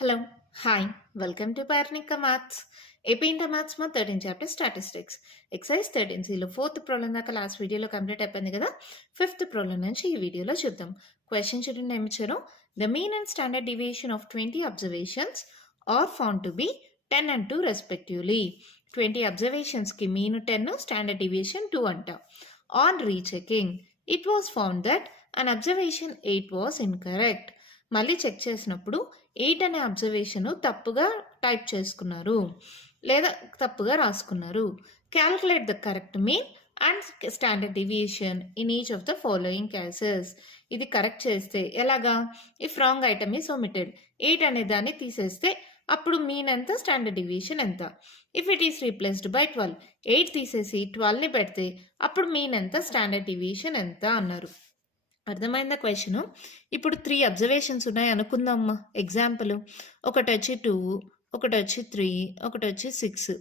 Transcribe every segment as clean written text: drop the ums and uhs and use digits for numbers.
Hello, hi, welcome to Parnika Maths. AP Inter Maths మా 13 chapter statistics exercise 13 fourth problem దాకా last వీడియోలో complete అయిపోయింది కదా. Fifth problem నుంచి ఈ వీడియోలో చూద్దాం. క్వశ్చన్ చూడండి ఏమి ఇచ్చారు. The mean and standard deviation of 20 observations are found to be 10 and 2 respectively. 20 అబ్జర్వేషన్స్కి మీన్ 10, స్టాండర్డ్ డివియేషన్ 2 అంట. On rechecking it was found that an observation 8 was incorrect. మళ్ళీ చెక్ చేసినప్పుడు 8 అనే అబ్జర్వేషన్ తప్పుగా టైప్ చేసుకున్నారు లేదా తప్పుగా రాసుకున్నారు. Calculate the correct mean and standard deviation in each of the following cases. ఇది కరెక్ట్ చేస్తే ఎలాగా? If wrong item is omitted, 8 అనే దాన్ని తీసేస్తే అప్పుడు మీన్ ఎంత, స్టాండర్డ్ డివియేషన్ ఎంత. If it is replaced by 12, 8 తీసేసి 12ని పెడితే అప్పుడు మీన్ ఎంత, స్టాండర్డ్ డివియేషన్ ఎంత అన్నారు. అర్థమైందా క్వశ్చను? ఇప్పుడు 3 అబ్జర్వేషన్స్ ఉన్నాయి అనుకుందామ్మా. ఎగ్జాంపుల్, ఒకటి వచ్చి 2, ఒకటి వచ్చి 3, ఒకటి వచ్చి 6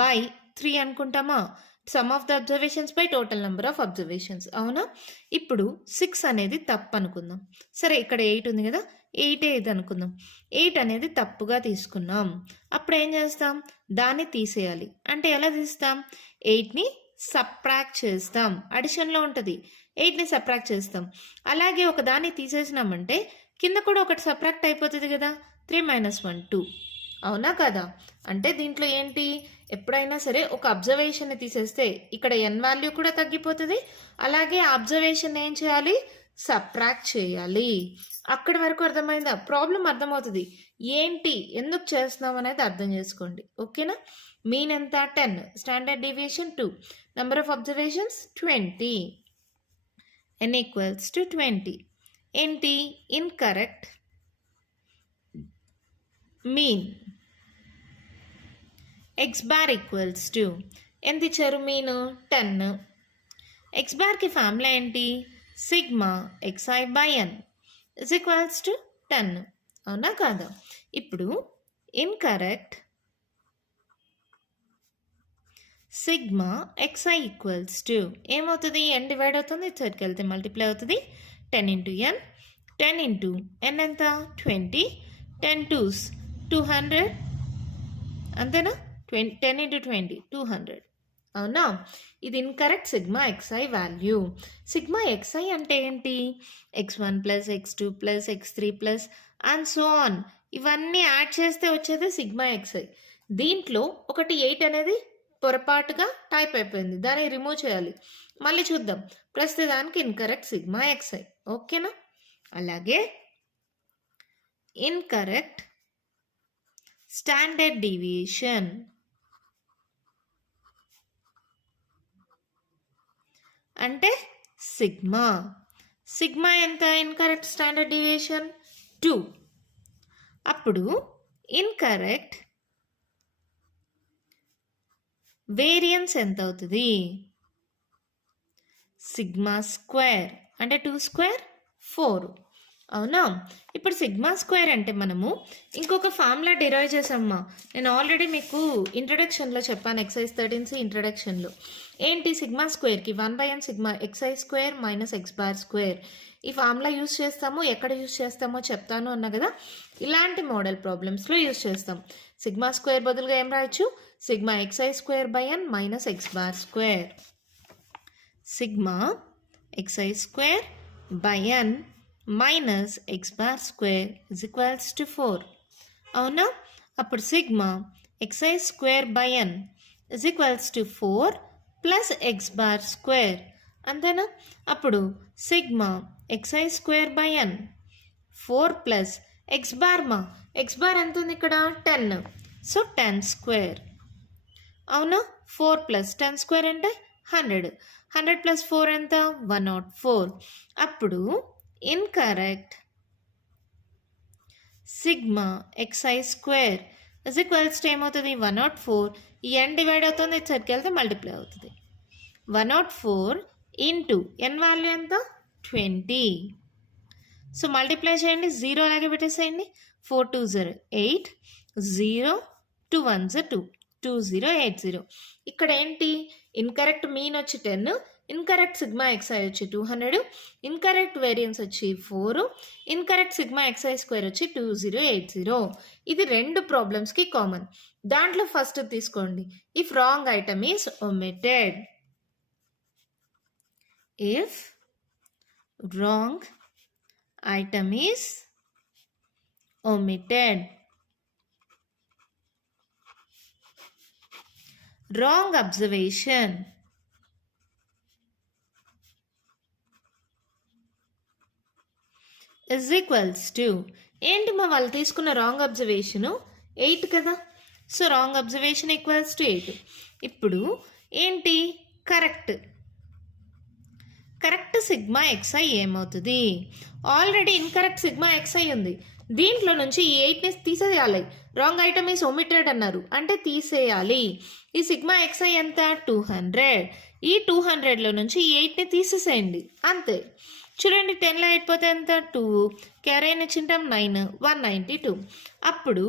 బై 3 అనుకుంటామా. Sum of the observations by total number of observations. అవునా? ఇప్పుడు 6 అనేది తప్పు అనుకుందాం. సరే, ఇక్కడ 8 ఉంది కదా, 8 ఇది అనుకుందాం. 8 అనేది తప్పుగా తీసుకున్నాం. అప్పుడు ఏం చేస్తాం? దాన్ని తీసేయాలి. అంటే ఎలా తీస్తాం? 8ని సబ్ట్రాక్ట్ చేస్తాం. అడిషన్లో ఉంటుంది, 8ని సబ్ట్రాక్ట్ చేస్తాం. అలాగే ఒక దాన్ని తీసేసినామంటే కింద కూడా ఒకటి సబ్ట్రాక్ట్ అయిపోతుంది కదా. 3 - 1 2. అవునా కదా? అంటే దీంట్లో ఏంటి, ఎప్పుడైనా సరే ఒక అబ్జర్వేషన్ని తీసేస్తే ఇక్కడ n వాల్యూ కూడా తగ్గిపోతుంది. అలాగే ఆ అబ్జర్వేషన్ ఏం చేయాలి? సబ్ట్రాక్ట్ చేయాలి. అక్కడి వరకు అర్థమైందా? ప్రాబ్లం అర్థమవుతుంది. ఏంటి, ఎందుకు చేస్తున్నాం అనేది అర్థం చేసుకోండి. ఓకేనా? మీన్ ఎంత? 10, standard deviation 2, number of observations 20, n equals to 20. ఏంటి? Incorrect mean. X bar equals to ఎంత ఇచ్చారు? మీన్ 10. ఎక్స్ బార్కి ఫార్ములా ఏంటి? Sigma xi by n is equals to 10. అవునా కాదా? ఇప్పుడు incorrect sigma xi equals to ఏమవుతుంది? n డివైడ్ అవుతుంది, ఇటు సైడ్కి వెళ్తే మల్టిప్లై అవుతుంది. 10 ఇంటూ n, 10 ఇంటూ n ఎంత? 20, 10 2s 200, అంతేనా? 10 ఇంటూ 20 200. అవునా? ఇది incorrect sigma xi value. Sigma xi అంటే ఏంటి? x1 plus x2 plus x3 plus and so on, ఇవన్నీ యాడ్ చేస్తే వచ్చేది సిగ్మా xi. దీంట్లో ఒకటి 8 అనేది పొరపాటుగా టైప్ అయిపోయింది, దాన్ని రిమూవ్ చేయాలి. మళ్ళీ చూద్దాం. ప్రస్తుతానికి ఇన్కరెక్ట్ సిగ్మా xi. ఓకేనా? అలాగే ఇన్కరెక్ట్ స్టాండర్డ్ డీవియేషన్ అంటే సిగ్మా. సిగ్మా ఎంత? Incorrect standard deviation 2. అప్పుడు ఇన్కరెక్ట్ వేరియన్స్ ఎంత అవుతుంది? సిగ్మా స్క్వేర్ అంటే 2 స్క్వేర్ 4. అవునా? ఇప్పుడు సిగ్మా స్క్వేర్ అంటే మనము ఇంకొక ఫార్ములా డిరైవ్ చేసామమ్మా. నేను ఆల్రెడీ మీకు ఇంట్రడక్షన్లో చెప్పాను, ఎక్సైజ్ 13C ఇంట్రడక్షన్లో. ఏంటి? సిగ్మా స్క్వేర్కి 1/n sigma xi square minus x bar square. ఈ ఫార్ములా యూస్ చేస్తాము. ఎక్కడ యూస్ చేస్తామో చెప్తాను అన్నా కదా. ఇలాంటి మోడల్ ప్రాబ్లమ్స్లో యూస్ చేస్తాం. సిగ్మా స్క్వేర్ బదులుగా ఏం రాయొచ్చు? Sigma xi square by n minus x bar square. Sigma xi square by n minus x bar square is equals to 4. అవునా? అప్పుడు sigma xi square by n is equals to 4 plus x bar square. అంతేనా? అప్పుడు sigma xi square by n 4 plus x bar x bar ఎంత ఉంది ఇక్కడ? 10. So 10 square. అవునా? 4 plus 10 square అంటే 100. 100 plus 4 ఎంత? 104. అప్పుడు incorrect sigma xi square is equals to ఏమవుతుంది? 104. ఈ n డివైడ్ అవుతుంది, ఇటు సైడ్కి వెళ్తే మల్టిప్లై అవుతుంది. 104 ఇంటూ n వాల్యూ ఎంత? 20. సో మల్టిప్లై చేయండి, 0 అలాగే పెట్టేసేయండి. 4 2 0 8, 0 2 1 2 2080. ఇక్కడ ఏంటి? ఇన్కరెక్ట్ మీన్ వచ్చి 10, ఇన్కరెక్ట్ సిగ్మా ఎక్స్ఐ వచ్చి 200, ఇన్కరెక్ట్ వేరియన్స్ వచ్చి 4, ఇన్కరెక్ట్ సిగ్మా ఎక్స్ఐ స్క్వేర్ వచ్చి 2080. ఇది 2 ప్రాబ్లమ్స్కి కామన్. దాంట్లో ఫస్ట్ తీసుకోండి, if wrong item is omitted. If wrong item is omitted. Wrong observation. Is equals to ఏంటి మా వాళ్ళు తీసుకున్న రాంగ్ అబ్జర్వేషన్ 8 కదా. So wrong observation equals to 8. ఇప్పుడు ఏంటి కరెక్ట్ సిగ్మా ఎక్స్ఐ ఏమవుతుంది? ఆల్రెడీ ఇన్కరెక్ట్ సిగ్మా ఎక్స్ఐ ఉంది. దీంట్లో నుంచి ఈ 8ని తీసేయాలి. రాంగ్ ఐటమ్ ఈస్ ఒమిటెడ్ అన్నారు అంటే తీసేయాలి. ఈ సిగ్మా ఎక్స్ఐ ఎంత? 200. ఈ 200లో నుంచి ఈ 8ని తీసేసేయండి అంతే. చూడండి 10లో 8 పోతే ఎంత? 2. క్యారీ అని ఇచ్చింటాం 9, 192. అప్పుడు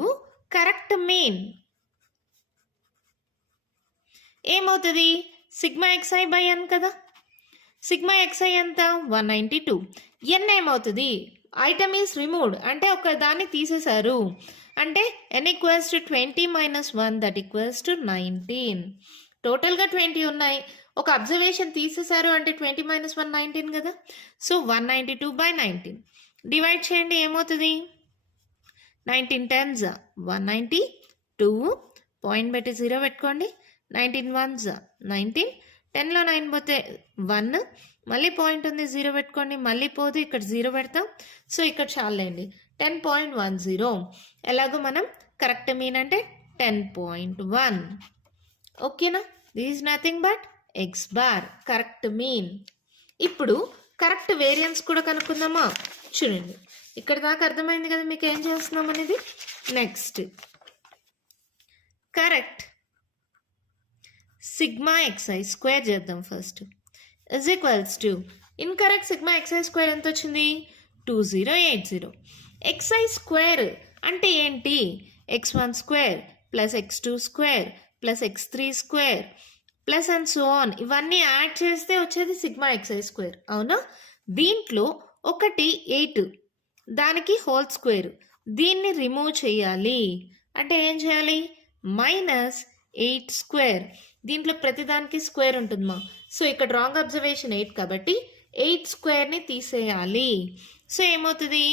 కరెక్ట్ మీన్ ఏమవుతుంది? సిగ్మా ఎక్స్ఐ బై ఎన్ కదా. సిగ్మా ఎక్స్ఐ ఎంత? 192. ఎన్ ఏమవుతుంది? ఐటమ్ ఈస్ రిమూవ్డ్ అంటే ఒక దాన్ని తీసేశారు అంటే n equals to 20 - 1 that equals to 19. టోటల్గా 20 ఉన్నాయి. ఒక అబ్జర్వేషన్ తీసేశారు అంటే 20 - 1 19 కదా. సో 192/19 డివైడ్ చేయండి ఏమవుతుంది? 19 10s 192. పాయింట్ పెట్టి 0 పెట్టుకోండి. 19 1s 19. 10లో 9 పోతే 1, మళ్ళీ పాయింట్ ఉంది 0 పెట్టుకోండి. మళ్ళీ పోతే ఇక్కడ 0 పెడతాం. సో ఇక్కడ చాలండి 10.10. ఎలాగో మనం కరెక్ట్ మీన్ అంటే 10.1. ఓకేనా? This is nothing but X bar correct mean. ఇప్పుడు కరెక్ట్ వేరియన్స్ కూడా కనుక్కుందామా? చూడండి ఇక్కడ దాకా అర్థమైంది కదా మీకు ఏం చేస్తున్నాం అనేది. Next correct sigma x i square చేద్దాం first. Is equals to incorrect sigma x i square ఎంత వచ్చింది? 2080. ఎక్స్ఐ స్క్వేర్ అంటే ఏంటి? x1 square plus x2 square plus x3 square plus and so on. ఇవన్నీ యాడ్ చేస్తే వచ్చేది సిగ్మా ఎక్స్ఐ స్క్వేర్. అవునా? దీంట్లో ఒకటి 8, దానికి హోల్ స్క్వేర్. దీన్ని రిమూవ్ చేయాలి అంటే ఏం చేయాలి? -8 స్క్వేర్. దీంట్లో ప్రతిదానికి స్క్వేర్ ఉంటుందమ్మా. సో ఇక్కడ రాంగ్ అబ్జర్వేషన్ 8 కాబట్టి 8 స్క్వేర్ని తీసేయాలి. సో ఏమవుతుంది?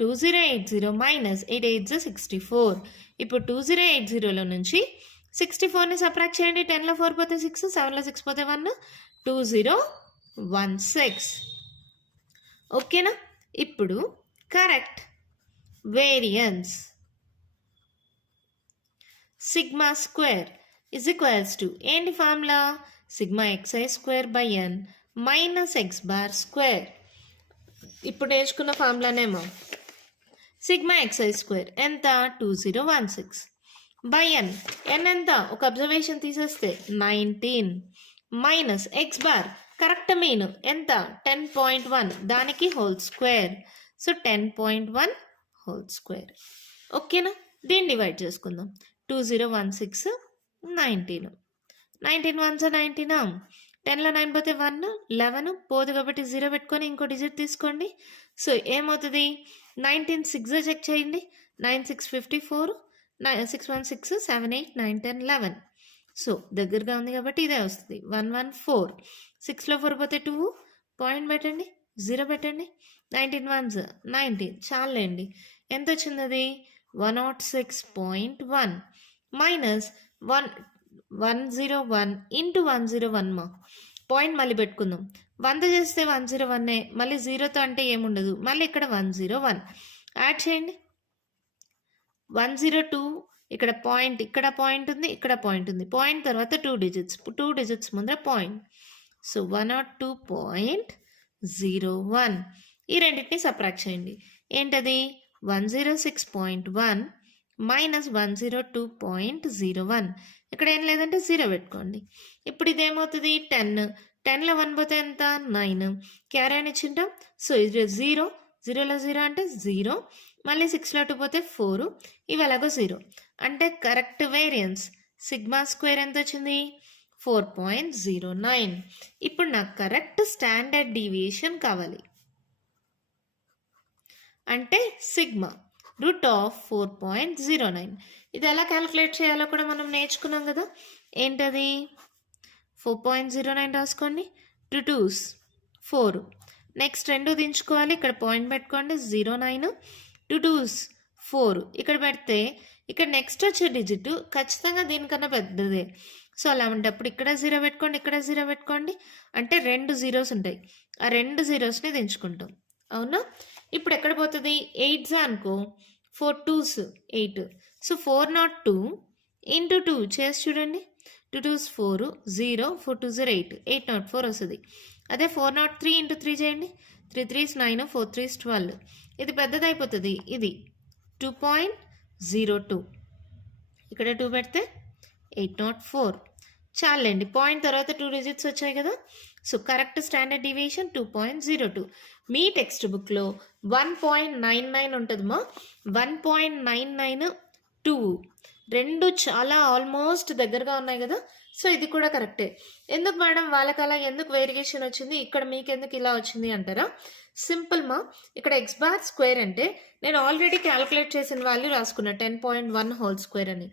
2080 - 8 8 64. ఇప్పుడు 2080లో నుంచి 64ని సబ్ట్రాక్ట్ చేయండి. 10లో 4 పోతే 6, 7లో 6 పోతే 1, 2016. ఓకేనా? ఇప్పుడు correct variance sigma square is equals to ఏంటి formula? Sigma x i square by n minus x bar square. ఇప్పుడు నేర్చుకున్న ఫార్ములానేమో సిగ్మా ఎక్స్ఐ స్క్వేర్ ఎంత? 2016 బై ఎన్. ఎన్ ఎంత? ఒక అబ్జర్వేషన్ తీసేస్తే 19 minus x bar correct mean ఎంత? 10.1 దానికి whole square. So 10.1 whole square. ఓకేనా? దీన్ని డివైడ్ చేసుకుందాం. 2016 19. 19 1s 19. 10లో 9 పోతే 1, 11 పోదు కాబట్టి 0 పెట్టుకొని ఇంకో డిజిట్ తీసుకోండి. సో ఏమవుతుంది? 19 6 చెక్ చేయండి. 9 6 54, 6 1 6 7 8 9 10 11. సో దగ్గరగా ఉంది కాబట్టి ఇదే వస్తుంది 114. 6లో 4 పోతే 2, పాయింట్ పెట్టండి 0 పెట్టండి. 19 1s 19 చాలండి. ఎంత వచ్చింది అది? 106.1 మైనస్ 101 ఇంటూ 101 మా. పాయింట్ మళ్ళీ పెట్టుకుందాం. 100 చేస్తే 101, మళ్ళీ 0తో అంటే ఏముండదు. మళ్ళీ ఇక్కడ 101 యాడ్ చేయండి. 102 ఇక్కడ పాయింట్ ఉంది, ఇక్కడ పాయింట్ ఉంది. పాయింట్ తర్వాత 2 డిజిట్స్ ముందర పాయింట్. సో 102.01. ఈ రెండింటిని సబ్ట్రాక్ట్ చేయండి. ఏంటది? 106.1 మైనస్ 102.01. ఇక్కడ ఏం లేదంటే 0 పెట్టుకోండి. ఇప్పుడు ఇదేమవుతుంది? 10. 10లో 1 పోతే ఎంత? 9. క్యారీ అని ఇచ్చింటాం. సో ఇది 0, 0లో 0 అంటే 0. మళ్ళీ 6లో 2 పోతే 4. ఇవి ఎలాగో 0 అంటే కరెక్ట్ వేరియన్స్ సిగ్మా స్క్వేర్ ఎంత వచ్చింది? 4.09. ఇప్పుడు నాకు కరెక్ట్ స్టాండర్డ్ డీవియేషన్ కావాలి. అంటే సిగ్మా √4.09. ఇది ఎలా క్యాలిక్యులేట్ చేయాలో కూడా మనం నేర్చుకున్నాం కదా. ఏంటది? 4.09 రాసుకోండి. 2 2s 4. నెక్స్ట్ 2 దించుకోవాలి. ఇక్కడ పాయింట్ పెట్టుకోండి. 09 2 2s 4. ఇక్కడ పెడితే ఇక్కడ నెక్స్ట్ వచ్చే డిజిట్ ఖచ్చితంగా దీనికన్నా పెద్దదే. సో అలా ఉండేటప్పుడు ఇక్కడ 0 పెట్టుకోండి, ఇక్కడ 0 పెట్టుకోండి. అంటే 2 zeros ఉంటాయి. ఆ 2 zeros దించుకుంటాం. అవునా? ఇప్పుడు ఎక్కడ పోతుంది? 8 అనుకో, 4 2s 8. సో 402 ఇంటూ 2 చేసి చూడండి. 2 2s 4 0 4 2s 8 804 వస్తుంది. అదే 403 ఇంటూ 3 చేయండి. 3 3s 9 4 3s 12. ఇది పెద్దది అయిపోతుంది. ఇది 2.02. ఇక్కడ 2 పెడితే 804. చాలండి. పాయింట్ తర్వాత 2 digits వచ్చాయి కదా. So correct standard deviation 2.02. మీ టెక్స్ట్ బుక్లో 1.99 ఉంటుందమ్మా. 1.992. రెండు చాలా ఆల్మోస్ట్ దగ్గరగా ఉన్నాయి కదా. సో ఇది కూడా కరెక్టే. ఎందుకు మేడం వాళ్ళకి అలా ఎందుకు వేరియేషన్ వచ్చింది, ఇక్కడ మీకు ఎందుకు ఇలా వచ్చింది అంటారా? సింపుల్ మా. ఇక్కడ ఎక్స్ బార్ స్క్వేర్ అంటే నేను ఆల్రెడీ క్యాలిక్యులేట్ చేసిన వాల్యూ రాసుకున్నా 10.1 హోల్ స్క్వేర్ అని.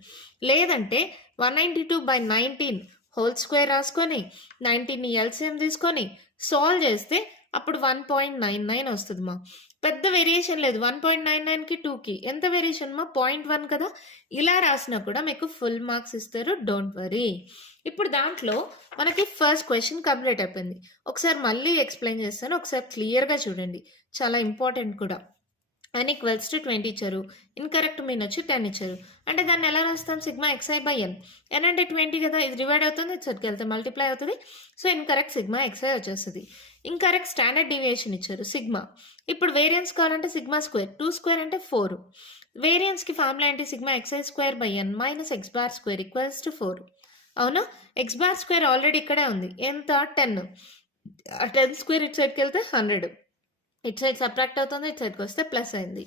లేదంటే 192/19 హోల్ స్క్వేర్ రాసుకొని 19ని ఎల్సిఎం తీసుకొని సాల్వ్ చేస్తే అప్పుడు 1.99 వస్తుంది మా. పెద్ద వేరియేషన్ లేదు. 1.99కి 2కి ఎంత వేరియేషన్ మా? 0.1 కదా. ఇలా రాసినా కూడా మీకు ఫుల్ మార్క్స్ ఇస్తారు. Don't worry. ఇప్పుడు దాంట్లో మనకి ఫస్ట్ క్వశ్చన్ కంప్లీట్ అయిపోయింది. ఒకసారి మళ్ళీ ఎక్స్ప్లెయిన్ చేస్తాను. ఒకసారి క్లియర్గా చూడండి. చాలా ఇంపార్టెంట్ కూడా. n = 20 ఇచ్చారు. ఇన్కరెక్ట్ మీన్ వచ్చి 10 ఇచ్చారు. అంటే దాన్ని ఎలా రాస్తాం? Sigma xi by n. n అంటే 20 కదా, ఇది డివైడ్ అవుతుంది, ఇట్సరికి వెళ్తే మల్టిప్లై అవుతుంది. సో ఇన్కరెక్ట్ సిగ్మా xi వచ్చేస్తుంది. ఇన్కరెక్ట్ స్టాండర్డ్ డీవియేషన్ ఇచ్చారు సిగ్మా. ఇప్పుడు వేరియన్స్ కావాలంటే సిగ్మా స్క్వేర్. 2 స్క్వేర్ అంటే 4. వేరియన్స్కి ఫార్ములా ఏంటి? Sigma xi² / n - x² = 4. అవునా? x² ఆల్రెడీ ఇక్కడే ఉంది. ఎంత? 10. 10 స్క్వేర్ ఇటు సైడ్కి వెళ్తే 100. ఇటు సైడ్ సబ్ట్రాక్ట్ అవుతుంది, ఇటు సైడ్కి వస్తే ప్లస్ అయింది.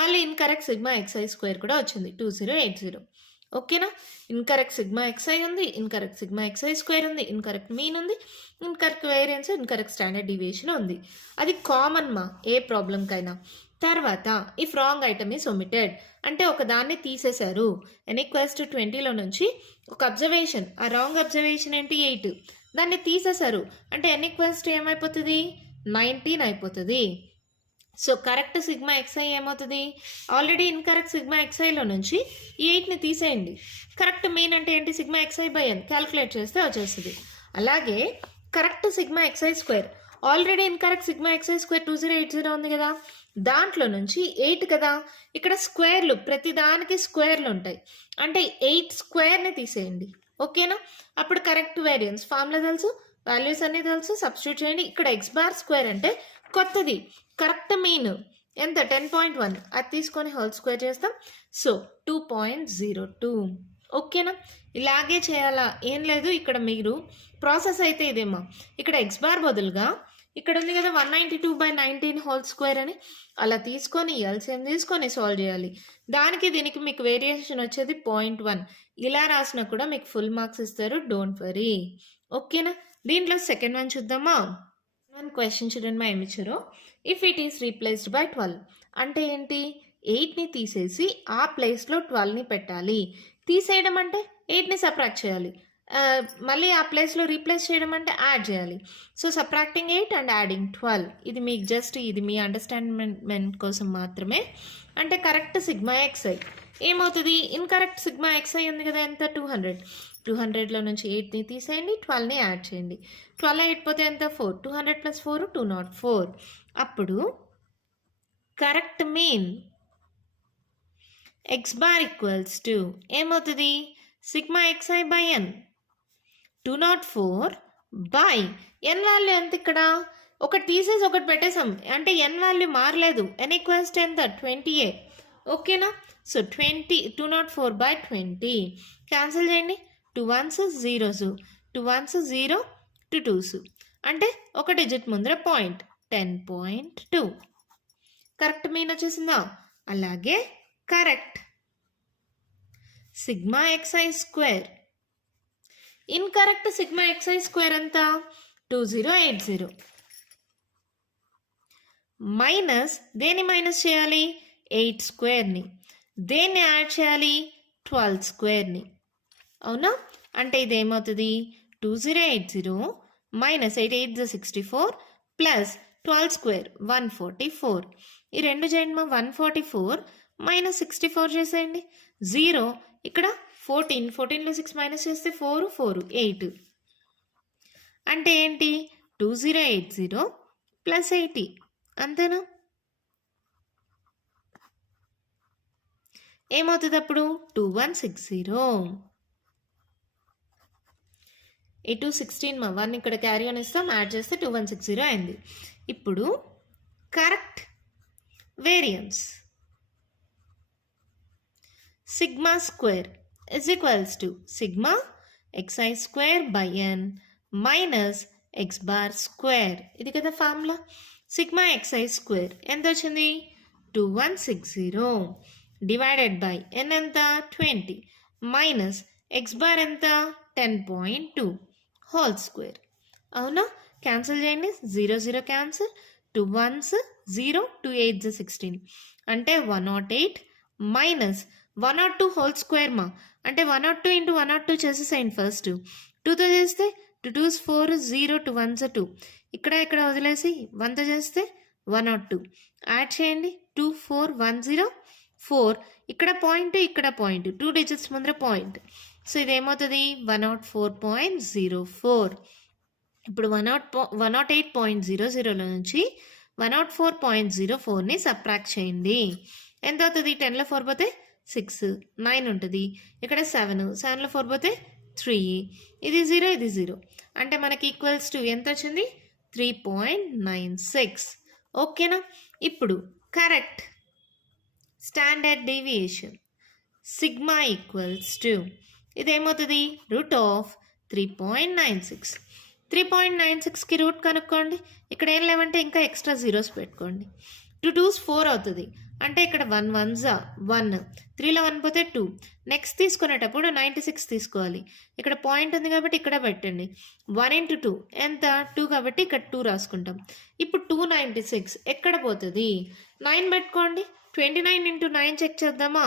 మళ్ళీ ఇన్కరెక్ట్ సిగ్మా xi² కూడా వచ్చింది 2080. ఓకేనా? ఇన్కరెక్ట్ సిగ్మా xi ఉంది, ఇన్కరెక్ట్ సిగ్మా xi² ఉంది, ఇన్కరెక్ట్ మీన్ ఉంది, incorrect variance, incorrect standard deviation ఉంది. అది కామన్ మా ఏ ప్రాబ్లంకైనా. తర్వాత if wrong item is omitted అంటే ఒక దాన్ని తీసేశారు. n = 20లో నుంచి ఒక అబ్జర్వేషన్, ఆ రాంగ్ అబ్జర్వేషన్ ఏంటి? 8. దాన్ని తీసేశారు అంటే n = ఏమైపోతుంది? 19 అయిపోతుంది. సో కరెక్ట్ సిగ్మా xi ఏమవుతుంది? ఆల్రెడీ ఇన్కరెక్ట్ సిగ్మా xiలో నుంచి ఈ 8ని తీసేయండి. కరెక్ట్ మీన్ అంటే ఏంటి? సిగ్మా xi/n క్యాలిక్యులేట్ చేస్తే వచ్చేస్తుంది. అలాగే correct sigma xi². Already incorrect sigma xi² 2080 ఉంది కదా, దాంట్లో నుంచి 8 కదా. ఇక్కడ స్క్వేర్లు, ప్రతి దానికి స్క్వేర్లు ఉంటాయి. అంటే 8 స్క్వేర్ని తీసేయండి. ఓకేనా? అప్పుడు కరెక్ట్ వేరియన్స్ ఫార్ములా తెలుసు, వాల్యూస్ అన్నీ తెలుసు, సబ్స్టిట్యూట్ చేయండి. ఇక్కడ x² అంటే కొత్తది. కరెక్ట్ మీన్ ఎంత? 10.1. అది తీసుకొని హోల్ స్క్వేర్ చేస్తాం. సో 2.02. ఓకేనా? ఇలాగే చేయాలా? ఏం లేదు. ఇక్కడ మీరు ప్రాసెస్ అయితే ఇదేమా. ఇక్కడ x² బదులుగా ఇక్కడ ఉంది కదా 192/19 హోల్ స్క్వేర్ అని, అలా తీసుకొని ఎల్సిఎం తీసుకొని సాల్వ్ చేయాలి. దానికి దీనికి మీకు వేరియేషన్ వచ్చేది 0.1. ఇలా రాసినా కూడా మీకు ఫుల్ మార్క్స్ ఇస్తారు. Don't worry. ఓకేనా? దీంట్లో సెకండ్ వన్ చూద్దామా. క్వశ్చన్ చూడండి మా ఏమి ఇచ్చారో. If it is replaced by 12 అంటే ఏంటి? 8ని తీసేసి ఆ ప్లేస్లో 12ని పెట్టాలి. తీసేయడం అంటే 8ని సబ్ట్రాక్ట్ చేయాలి. మళ్ళీ ఆ ప్లేస్లో రీప్లేస్ చేయడం అంటే యాడ్ చేయాలి. So subtracting 8 and adding 12. ఇది మీకు జస్ట్ ఇది మీ అండర్స్టాండ్మెంట్ కోసం మాత్రమే. అంటే కరెక్ట్ సిగ్మా xi ఏమవుతుంది? ఇన్కరెక్ట్ సిగ్మా xi ఉంది కదా, ఎంత? 200. 200లో నుంచి 8ని తీసేయండి, 12ని యాడ్ చేయండి. 12 అయిపోతే ఎంత? 4. 200 + 4 204. అప్పుడు కరెక్ట్ మీన్ x² ఏమవుతుంది? సిగ్మా xi/n 204/n వాల్యూ ఎంత? ఇక్కడ ఒకటి తీసేసి ఒకటి పెట్టేసాం అంటే n వాల్యూ మారలేదు. n = ఎంత? 20. ఓకేనా? సో 204/20 క్యాన్సిల్ చేయండి. 2 1s 0s, 2 1s 0, 2 2s అంటే ఒక డిజిట్ ముందర పాయింట్ 10.2. కరెక్ట్ మీన్ వచ్చేసిందా? అలాగే correct sigma xi² incorrect sigma x i square ఎంత 2080 మైనస్ దేన్ని మైనస్ చేయాలి 8 స్క్వేర్ని, దేన్ని యాడ్ చేయాలి 12 స్క్వేర్ని. అవునా? అంటే ఇది ఏమవుతుంది 2080 మైనస్ 8 8 64 ప్లస్ 12 స్క్వేర్ 144. ఈ రెండు చేయండి మా 144 మైనస్ 64 చేసేయండి 0. ఇక్కడ 14లో 6 మైనస్ చేస్తే 4 4 8 అంటే ఏంటి 2080 ప్లస్ 80 అంతేనా? ఏమవుతుంది అప్పుడు 2160. ఈ 216 మా 1 ఇక్కడ క్యారీ ఆన్ ఇస్తాం, యాడ్ చేస్తే 2160 అయింది. ఇప్పుడు correct variance sigma square is equals to sigma xi square by n minus x bar square. ఇది కదా ఫార్ములా. సిగ్మా xi స్క్వేర్ ఎంత వచ్చింది 2160 డివైడెడ్ బై ఎన్ ఎంత 20 మైనస్ ఎక్స్ బార్ ఎంత 10.2 హోల్ స్క్వేర్. అవునా? క్యాన్సిల్ చేయండి 0 0 క్యాన్సిల్ 2 1s 0 2 8s 16 అంటే 108 minus 102 whole square మా అంటే 102 ఇంటూ 102 చేసేసేయండి ఫస్ట్. 2తో చేస్తే 2 2s 4 0 2 1s 2 ఇక్కడ వదిలేసి 1తో చేస్తే 102 యాడ్ చేయండి 2 4 1 0 4 ఇక్కడ పాయింట్ 2 డిజిట్స్ ముందర పాయింట్. సో ఇదేమవుతుంది 104.04. ఇప్పుడు 108.00 నుంచి 104.04ని సబ్ట్రాక్ట్ చేయండి. ఎంత అవుతుంది 10లో 4 పోతే 6 9 ఉంటుంది. ఇక్కడ 7లో 4 పోతే 3 ఇది 0 ఇది 0 అంటే మనకి ఈక్వల్స్ టు ఎంత వచ్చింది 3.96. ఓకేనా? ఇప్పుడు correct standard deviation sigma equals to ఇదేమవుతుంది √3.96. 3.96కి రూట్ కనుక్కోండి. ఇక్కడ ఏం లేవంటే ఇంకా ఎక్స్ట్రా జీరోస్ పెట్టుకోండి. 2 2s 4 అవుతుంది అంటే ఇక్కడ 1 1s 1 3లో 1 పోతే 2. నెక్స్ట్ తీసుకునేటప్పుడు 96 తీసుకోవాలి. ఇక్కడ పాయింట్ ఉంది కాబట్టి ఇక్కడ పెట్టండి. 1 into 2 ఎంత 2 కాబట్టి ఇక్కడ 2 రాసుకుంటాం. ఇప్పుడు 296 ఎక్కడ పోతుంది 9 పెట్టుకోండి. 29 into 9 చెక్ చేద్దామా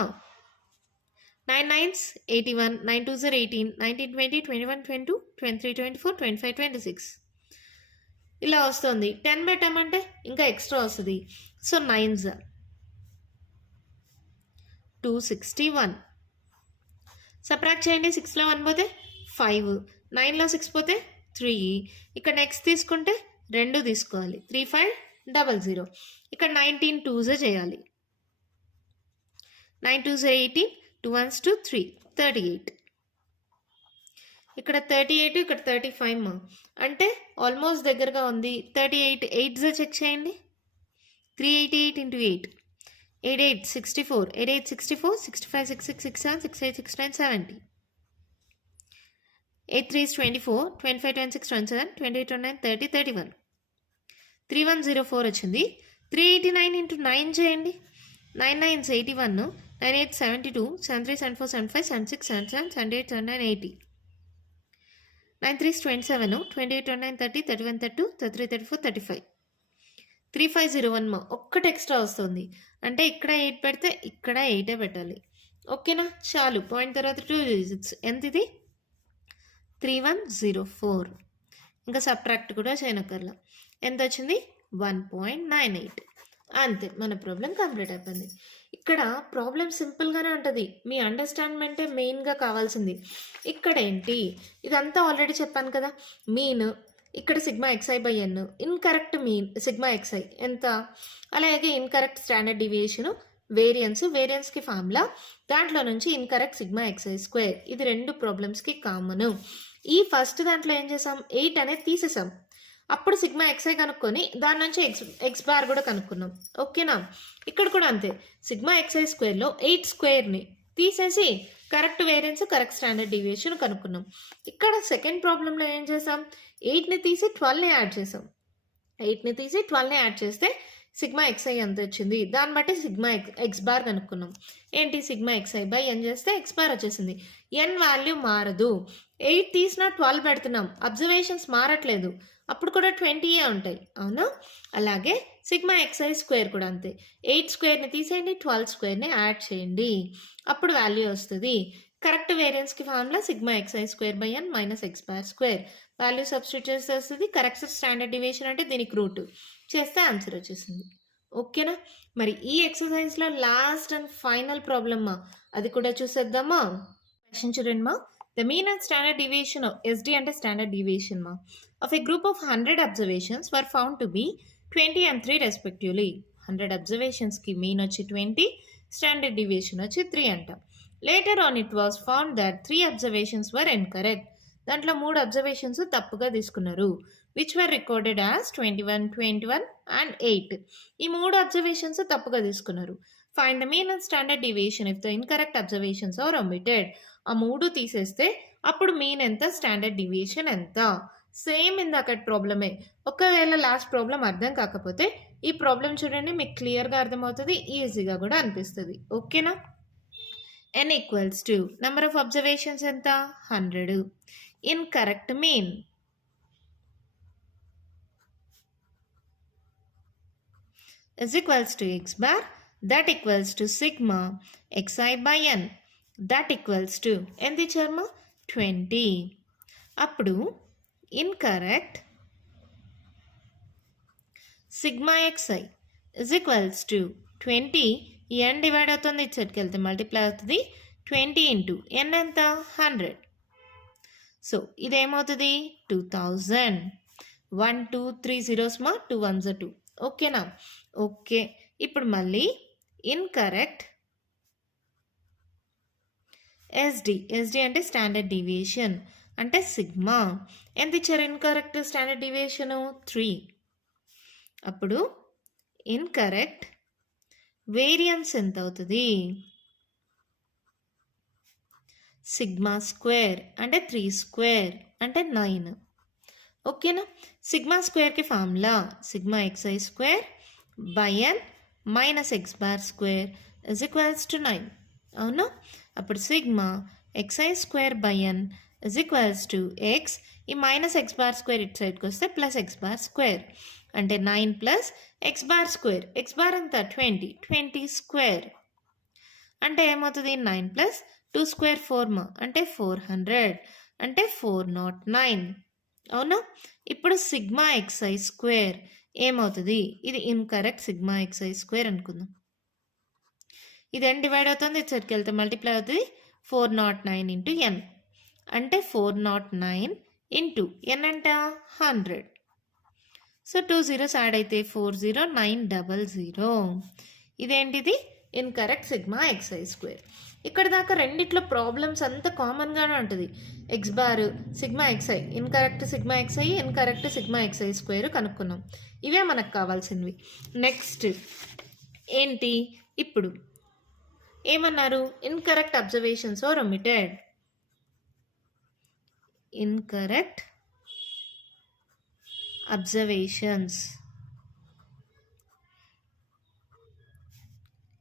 9 9s 81 9 2s 18 19 20 21 22 23 24 25 26 ఇలా వస్తుంది. 10 పెట్టామంటే ఇంకా ఎక్స్ట్రా వస్తుంది. సో 9s 261 సబ్ట్రాక్ట్ చేయండి. 6లో 1 పోతే 5 9లో 6 పోతే 3. ఇక్కడ నెక్స్ట్ తీసుకుంటే 2 తీసుకోవాలి 3500. ఇక్కడ 19 2s చేయాలి 9 2s 18 2 1s 2 3 38. ఇక్కడ 38 ఇక్కడ 35 అంటే ఆల్మోస్ట్ దగ్గరగా ఉంది. 38 8s చెక్ చేయండి 388 into 8 88 64 88 64 65 66 67 68 69 70 8 3s 24 25 26 27 28 29 30 31 3104 వచ్చింది. 389 into 9 చేయండి 9 9s 81 9 8 72 73 74 75 76 77 78 79 80 9 3s 27 28 29 30 31 32 33 34 35 3501 ఒక్కటి ఎక్స్ట్రా వస్తుంది అంటే ఇక్కడ 8 పెడితే ఇక్కడ 8 పెట్టాలి. ఓకేనా? చాలు. పాయింట్ తర్వాత 2 డిజిట్స్ ఎంత ఇది 3104. ఇంకా సబ్ట్రాక్ట్ కూడా చేయనక్కర్లా. ఎంత వచ్చింది 1.98. అంతే, మన ప్రాబ్లం కంప్లీట్ అయిపోయింది. ఇక్కడ ప్రాబ్లం సింపుల్గానే ఉంటుంది. మీ అండర్స్టాండ్మెంటే మెయిన్గా కావాల్సింది. ఇక్కడ ఏంటి ఇదంతా ఆల్రెడీ చెప్పాను కదా. మీన్ ఇక్కడ sigma x i by n, incorrect mean sigma x i ఎంత, అలాగే ఇన్కరెక్ట్ స్టాండర్డ్ డివియేషను, వేరియన్స్కి ఫార్ములా, దాంట్లో నుంచి ఇన్కరెక్ట్ సిగ్మా ఎక్స్ఐ స్క్వేర్. ఇది 2 ప్రాబ్లమ్స్కి కామను. ఈ ఫస్ట్ దాంట్లో ఏం చేసాం 8 అనేది తీసేసాం. అప్పుడు సిగ్మా ఎక్స్ఐ కనుక్కొని దాని నుంచి ఎక్స్ బార్ కూడా కనుక్కున్నాం. ఓకేనా? ఇక్కడ కూడా అంతే. సిగ్మా ఎక్స్ఐ స్క్వేర్లో 8 స్క్వేర్ని తీసేసి correct variance correct standard deviation కనుక్కున్నాం. ఇక్కడ సెకండ్ ప్రాబ్లంలో ఏం చేసాం 8ని తీసి 12ని యాడ్ చేసాం. 8ని తీసి 12ని యాడ్ చేస్తే సిగ్మా ఎక్స్ఐ ఎంత వచ్చింది, దాన్ని బట్టి సిగ్మా ఎక్స్ బార్ కనుక్కున్నాం. ఏంటి సిగ్మా ఎక్స్ఐ బై ఎన్ చేస్తే ఎక్స్ బార్ వచ్చేసింది. ఎన్ వాల్యూ మారదు. 8 తీసిన 12 పెడుతున్నాం, అబ్జర్వేషన్స్ మారట్లేదు, అప్పుడు కూడా 20 ఉంటాయి, అవునా? అలాగే సిగ్మా ఎక్స్ఐ స్క్వేర్ కూడా అంతే. 8 స్క్వేర్ని తీసేయండి, 12 స్క్వేర్ని యాడ్ చేయండి, అప్పుడు వాల్యూ వస్తుంది. కరెక్ట్ వేరియన్స్కి formula sigma x i square by n minus x bar square. Value substitute చేస్తే వస్తుంది. కరెక్ట్ స్టాండర్డ్ డివియేషన్ అంటే దీనికి రూట్ చేస్తే ఆన్సర్ వచ్చేసింది. ఓకేనా? మరి ఈ ఎక్సర్సైజ్లో లాస్ట్ అండ్ ఫైనల్ ప్రాబ్లమ్మా, అది కూడా చూసేద్దామా? క్వశ్చన్ చూడండి మా. The mean and standard deviation SD అంటే స్టాండర్డ్ డివియేషన్ మా of a group of 100 observations were found to be 20 and 3 respectively. 100 అబ్జర్వేషన్స్కి మీన్ వచ్చి 20, స్టాండర్డ్ డివియేషన్ వచ్చి 3 అంట. Later on it was found that 3 observations were incorrect. దాంట్లో 3 observations తప్పుగా తీసుకున్నారు. Which were recorded as 21, 21 and 8. ఈ 3 observations తప్పుగా తీసుకున్నారు. Find the mean and standard deviation if the incorrect observations are omitted. ఆ 3 తీసేస్తే అప్పుడు మీన్ ఎంత, స్టాండర్డ్ డివియేషన్ ఎంత. సేమ్ ఇందాక ప్రాబ్లమే. ఒకవేళ లాస్ట్ ప్రాబ్లం అర్థం కాకపోతే ఈ ప్రాబ్లం చూడండి, మీకు క్లియర్గా అర్థమవుతుంది, ఈజీగా కూడా అనిపిస్తుంది. ఓకేనా? n equals to number of observations ఎంత, 100. Incorrect mean is equals to x bar, that equals to sigma xi by n, that equals to ఎంత ఇచ్చారమ్మా, 20. అప్పుడు incorrect sigma xi is equals to 20. n divide అవుతుంది, ఇచ్చటికి వెళ్తే multiply అవుతుంది, 20 into n ఎంత, 100. So ఇదేమవుతుంది, 2000. 1 2 3 zeros మా, 2 1s 2. ఓకేనా? Okay. ఇప్పుడు మళ్ళీ ఇన్కరెక్ట్ ఎస్డి అంటే స్టాండర్డ్ డీవియేషన్ అంటే సిగ్మా. ఎంత ఇచ్చారు ఇన్కరెక్ట్ స్టాండర్డ్ డీవియేషను, 3. అప్పుడు ఇన్కరెక్ట్ వేరియన్స్ ఎంత అవుతుంది, సిగ్మా స్క్వేర్ అంటే 3 స్క్వేర్ అంటే 9. ఓకేనా? సిగ్మా స్క్వేర్కి formula sigma x i square by n minus x bar square is equals to 9. అవునా? అప్పుడు sigma x i square by n is equals to x, ఈ మైనస్ ఎక్స్ బార్ స్క్వేర్ ఇటు సైడ్కి వస్తే ప్లస్ ఎక్స్ బార్ స్క్వేర్ అంటే 9 plus x bar square. X bar ఎంత, 20 square అంటే ఏమవుతుంది, 9 ప్లస్ 2 స్క్వేర్ 4 మా అంటే 400 అంటే 409. అవునా? ఇప్పుడు సిగ్మా ఎక్స్ఐ స్క్వేర్ ఏమవుతుంది, ఇది ఇన్కరెక్ట్ సిగ్మా ఎక్స్ఐ స్క్వేర్ అనుకుందాం. ఇది n డివైడ్ అవుతుంది, ఇచ్చరికి వెళ్తే మల్టిప్లై అవుతుంది, 409 ఇంటూ ఎన్ అంటే 409 ఇంటూ ఎన్ అంటే 100. సో 2 zeros యాడ్ అయితే 40900. ఇదేంటిది, ఇన్కరెక్ట్ సిగ్మా ఎక్స్ఐ స్క్వేర్. ఇక్కడ దాకా రెండిట్లో ప్రాబ్లమ్స్ అంతా కామన్గానే ఉంటుంది. X bar sigma x i, incorrect sigma x i, incorrect sigma x i square కనుక్కున్నాం. ఇవే మనకు కావాల్సినవి. నెక్స్ట్ ఏంటి, ఇప్పుడు ఏమన్నారు, incorrect observations are omitted. Incorrect observations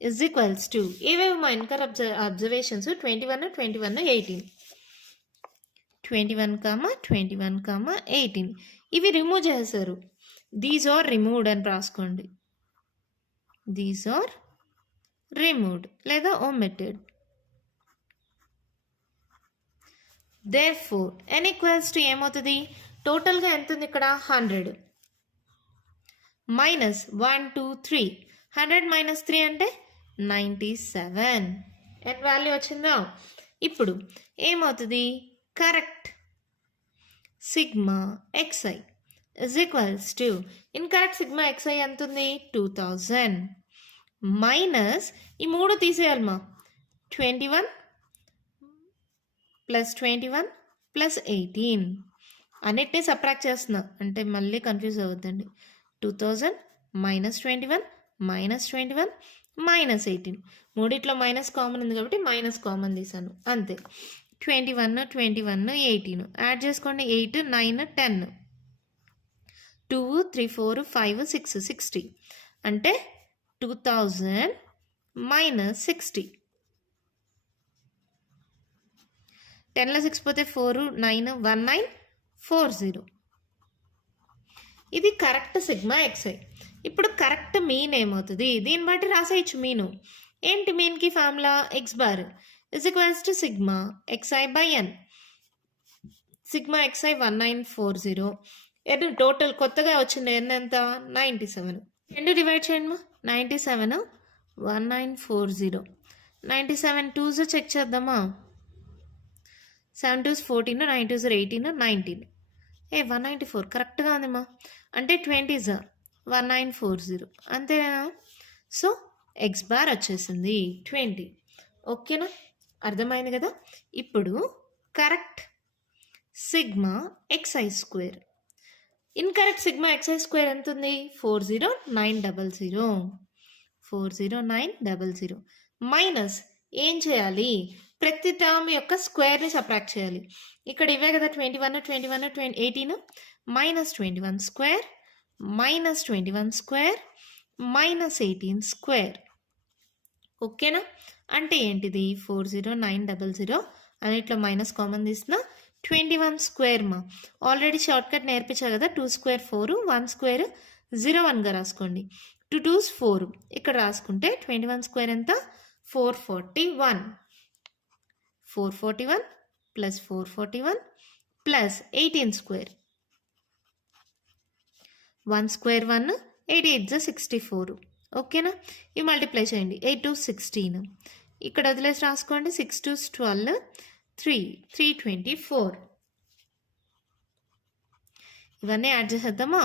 is equals to ఏవేవి మా ఇన్కరెక్ట్ అబ్జర్వేషన్స్ 21, 21, 18. 21, 18 ఇవి రిమూవ్ చేశారు. దీస్ ఆర్ రిమూవ్డ్ అని రాసుకోండి. దీస్ ఆర్ రిమూవ్డ్ లేదా omitted. therefore n equals to ఏమవుతుంది, టోటల్గా ఎంత ఉంది ఇక్కడ, 100 మైనస్ 1 2 3. 100 మైనస్ 3 అంటే 97. n వాల్యూ వచ్చిందా? ఇప్పుడు ఏమవుతుంది, correct sigma xi is equals to incorrect sigma x i ఎంత ఉంది, 2000 మైనస్ ఈ 3 తీసేయాలి మా, 21 ప్లస్ 21 ప్లస్ 18. అన్నిటినీ సబ్ట్రాక్ట్ చేస్తున్నా అంటే మళ్ళీ కన్ఫ్యూజ్ అవ్వద్దండి. 2000 minus 21 minus 21 minus 18. మూడిట్లో మైనస్ కామన్ ఉంది కాబట్టి మైనస్ కామన్ తీసాను అంతే. 21 21 18 యాడ్ చేసుకోండి, 8 9 10 2 3 4 5 6 60. అంటే 2000 మైనస్ 60. 10లో 6 పోతే 4, 9, 1940. ఇది కరెక్ట్ సిగ్మా ఎక్స్ఐ. ఇప్పుడు కరెక్ట్ మీన్ ఏమవుతుంది, దీన్ని బట్టి రాసేయచ్చు మీను. ఏంటి మీన్కి formula? X bar is equals to sigma x i by n. Sigma x i 1940. ఎన్ని టోటల్ కొత్తగా వచ్చింది ఎన్ ఎంత? 97. రెండు డివైడ్ చేయండి మా. 97 1940. 97 2s చెక్ చేద్దామా? 7 2s 14, 9 2s 18, 19. 194 కరెక్ట్గా ఉందమ్మా. అంటే 20s 1940 అంతేనా? సో ఎక్స్ బార్ వచ్చేసింది 20. ఓకేనా? అర్థమైంది కదా? ఇప్పుడు correct sigma x i square. Incorrect sigma x i square ఎంత ఉంది? 40900. 40900 మైనస్ ఏం చేయాలి? ప్రతి టర్మ్ యొక్క స్క్వేర్ని సబ్ట్రాక్ట్ చేయాలి. ఇక్కడ ఇవే కదా 21, 18 minus 21 square minus 21 square minus 18 square. ఓకేనా? అంటే ఏంటిది? 40900 అన్నిట్లో మైనస్ కామన్ తీసిన 21 స్క్వేర్ మా. ఆల్రెడీ షార్ట్ కట్ నేర్పించా కదా, 2 స్క్వేర్ 4, 1 స్క్వేర్ 01గా రాసుకోండి. 2 2s 4 ఇక్కడ రాసుకుంటే 21 స్క్వేర్ ఎంత? 441. 441 ప్లస్ 441 ప్లస్ 18 స్క్వేర్. 1 స్క్వేర్ 1, 8 8 64. ఓకేనా? ఇవి మల్టిప్లై చేయండి. 8 2 16. ఇక్కడ వదిలేసి రాసుకోండి. 6 2 12, 324. ఇవన్నీ యాడ్ చేసేద్దామా?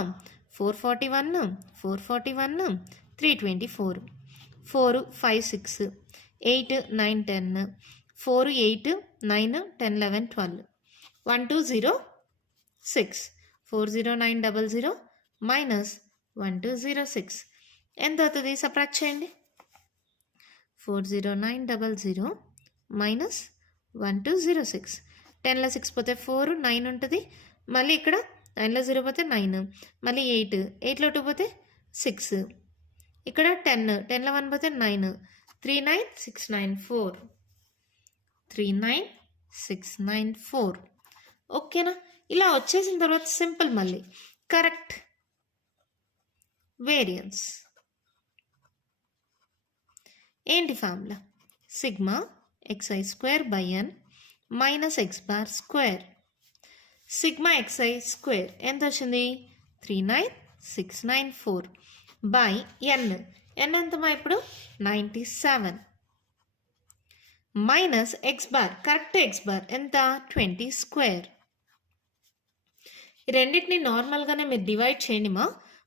441 441 324. 4 5 6 8 9 10 4 8 9 10 11 12. 1206. 40900 మైనస్ 1206 ఎంత అవుతుంది? సబ్ట్రాక్ట్ చేయండి. 40900 మైనస్ 1206. 10లో 6 పోతే 4, 9 ఉంటుంది. మళ్ళీ ఇక్కడ 9లో 0 పోతే 9, మళ్ళీ 8, 8లో 2 పోతే 6. ఇక్కడ 10, 10లో 1 పోతే 9. 39694. 39694. ఓకేనా? ఇలా వచ్చేసిన తర్వాత సింపుల్ మళ్ళీ కరెక్ట్ వేరియన్స్. ఏంటి formula? Sigma x i square by n minus x bar square. Sigma x i square ఎంత వచ్చింది? 39694 బై ఎన్. ఎన్ ఎంతమా ఇప్పుడు? 97 minus x bar. Correct x bar ఎంత? 20 స్క్వేర్. ఈ రెండింటిని నార్మల్గానే మీరు డివైడ్ చేయండి మా.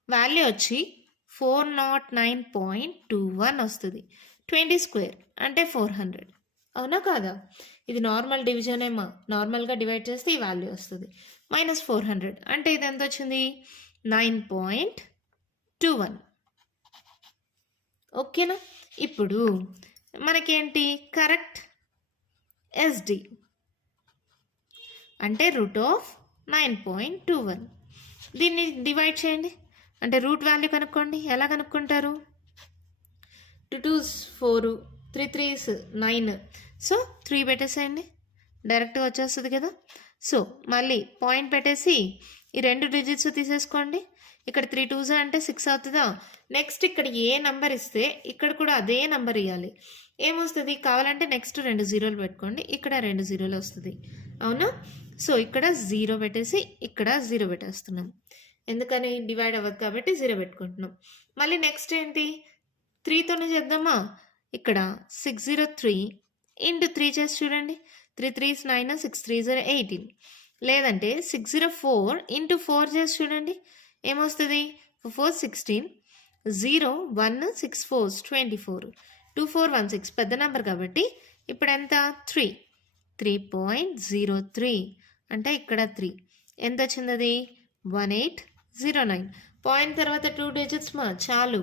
వాల్యూ వచ్చి 409.21 వస్తుంది. 20 స్క్వేర్ అంటే 400. అవునా కాదా? ఇది నార్మల్ డివిజన్ ఏమో. నార్మల్గా డివైడ్ చేస్తే ఈ వాల్యూ వస్తుంది. మైనస్ 400 అంటే ఇది ఎంత వచ్చింది? 9.21. ఓకేనా? ఇప్పుడు మనకేంటి? కరెక్ట్ ఎస్డి అంటే రూట్ ఆఫ్ 9.21. దీన్ని డివైడ్ చేయండి. అంటే రూట్ వాల్యూ కనుక్కోండి. ఎలా కనుక్కుంటారు? 2 2s 4, 3 3s 9. సో 3 పెట్టేసేయండి, డైరెక్ట్గా వచ్చేస్తుంది కదా. సో మళ్ళీ పాయింట్ పెట్టేసి ఈ 2 డిజిట్స్ తీసేసుకోండి. ఇక్కడ 3 2s అంటే 6 అవుతుందా? నెక్స్ట్ ఇక్కడ ఏ నెంబర్ ఇస్తే ఇక్కడ కూడా అదే నెంబర్ ఇవ్వాలి. ఏమొస్తుంది? కావాలంటే నెక్స్ట్ 2 జీరోలు పెట్టుకోండి. ఇక్కడ 2 జీరోలు వస్తుంది. అవునా? సో ఇక్కడ 0 పెట్టేసి ఇక్కడ 0 పెట్టేస్తున్నాం. ఎందుకని? డివైడ్ అవ్వదు కాబట్టి 0 పెట్టుకుంటున్నాం. మళ్ళీ నెక్స్ట్ ఏంటి? 3తోనే చేద్దామా? ఇక్కడ 603 ఇంటూ 3 చేసి చూడండి. 3 3s 9, 6 3s 18. లేదంటే 604 ఇంటూ 4 చేసి చూడండి. ఏమొస్తుంది? 4 16, 0 1 6 4s 24, 2416 పెద్ద నెంబర్ కాబట్టి ఇప్పుడు ఎంత? 3. 3.03 అంటే ఇక్కడ 3 ఎంత వచ్చింది? అది 1809. పాయింట్ తర్వాత 2 డిజిట్స్ మా చాలు.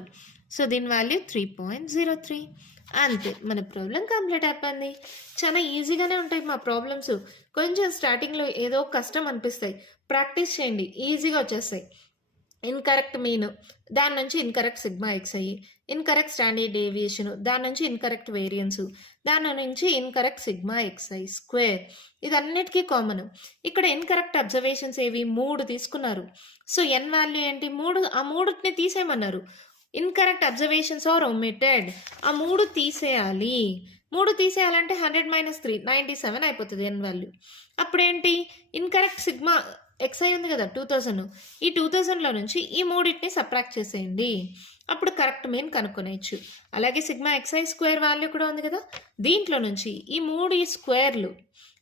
సో దీని వాల్యూ 3.03. అంతే, మన ప్రాబ్లం కంప్లీట్ అయిపోయింది. చాలా ఈజీగానే ఉంటాయి మా ప్రాబ్లమ్స్. కొంచెం స్టార్టింగ్లో ఏదో కష్టం అనిపిస్తాయి. ప్రాక్టీస్ చేయండి, ఈజీగా వచ్చేస్తాయి. ఇన్‌కరెక్ట్ మీన్, దాని నుంచి incorrect sigma xi, incorrect standard deviation, దాని నుంచి ఇన్‌కరెక్ట్ వేరియన్స్, దాని నుంచి ఇన్‌కరెక్ట్ సిగ్మా xi స్క్వేర్. ఇదన్నిటికీ కామన్. ఇక్కడ ఇన్‌కరెక్ట్ అబ్జర్వేషన్స్ ఏవి 3 తీసుకున్నారు. సో n వాల్యూ ఏంటి 3, ఆ మూడిటిని తీసేయమన్నారు. ఇన్‌కరెక్ట్ అబ్జర్వేషన్స్ ఆర్ ఒమిటెడ్, ఆ 3 తీసేయాలి. 3 తీసేయాలంటే 100 - 3 97 అయిపోతుంది n వాల్యూ. అప్పుడేంటి ఇన్‌కరెక్ట్ సిగ్మా xi ఉంది కదా 2000, ఈ 2000లో నుంచి ఈ మూడింటిని సబ్ట్రాక్ట్ చేసేయండి. అప్పుడు కరెక్ట్ మీన్ కనుక్కొనేయచ్చు. అలాగే సిగ్మా xi స్క్వేర్ వాల్యూ కూడా ఉంది కదా, దీంట్లో నుంచి ఈ 3 స్క్వేర్లు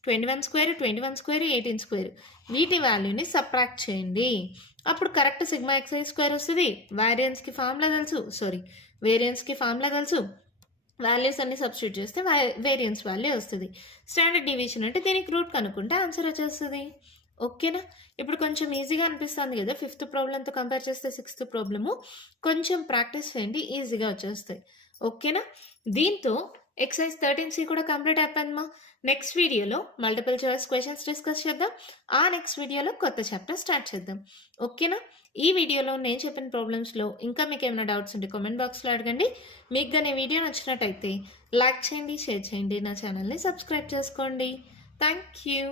21 స్క్వేర్, 21 స్క్వేర్, 18 స్క్వేర్, వీటి వాల్యూని సబ్ట్రాక్ట్ చేయండి. అప్పుడు కరెక్ట్ సిగ్మా xi స్క్వేర్ వస్తుంది. వేరియన్స్కి ఫార్ములా తెలుసు, వాల్యూస్ అన్ని సబ్స్టిట్యూట్ చేస్తే వేరియన్స్ వాల్యూ వస్తుంది. స్టాండర్డ్ డీవియేషన్ అంటే దీనికి రూట్ కనుక్కుంటే ఆన్సర్ వచ్చేస్తుంది. ఓకేనా? ఇప్పుడు కొంచెం ఈజీగా అనిపిస్తుంది కదా, 5th ప్రాబ్లంతో కంపేర్ చేస్తే 6th ప్రాబ్లము కొంచెం ప్రాక్టీస్ చేయండి, ఈజీగా వచ్చేస్తాయి. ఓకేనా? దీంతో ఎక్సర్సైజ్ 13C కూడా కంప్లీట్ అయిపోయిందమ్మా. నెక్స్ట్ వీడియోలో మల్టిపుల్ చాయిస్ క్వశ్చన్స్ డిస్కస్ చేద్దాం. ఆ నెక్స్ట్ వీడియోలో కొత్త చాప్టర్ స్టార్ట్ చేద్దాం. ఓకేనా? ఈ వీడియోలో నేను చెప్పిన ప్రాబ్లమ్స్లో ఇంకా మీకు ఏమైనా డౌట్స్ ఉంటే కామెంట్ బాక్స్లో అడగండి. మీకు కానీ వీడియో నచ్చినట్టయితే లైక్ చేయండి, షేర్ చేయండి, నా ఛానల్ని సబ్స్క్రైబ్ చేసుకోండి. Thank you.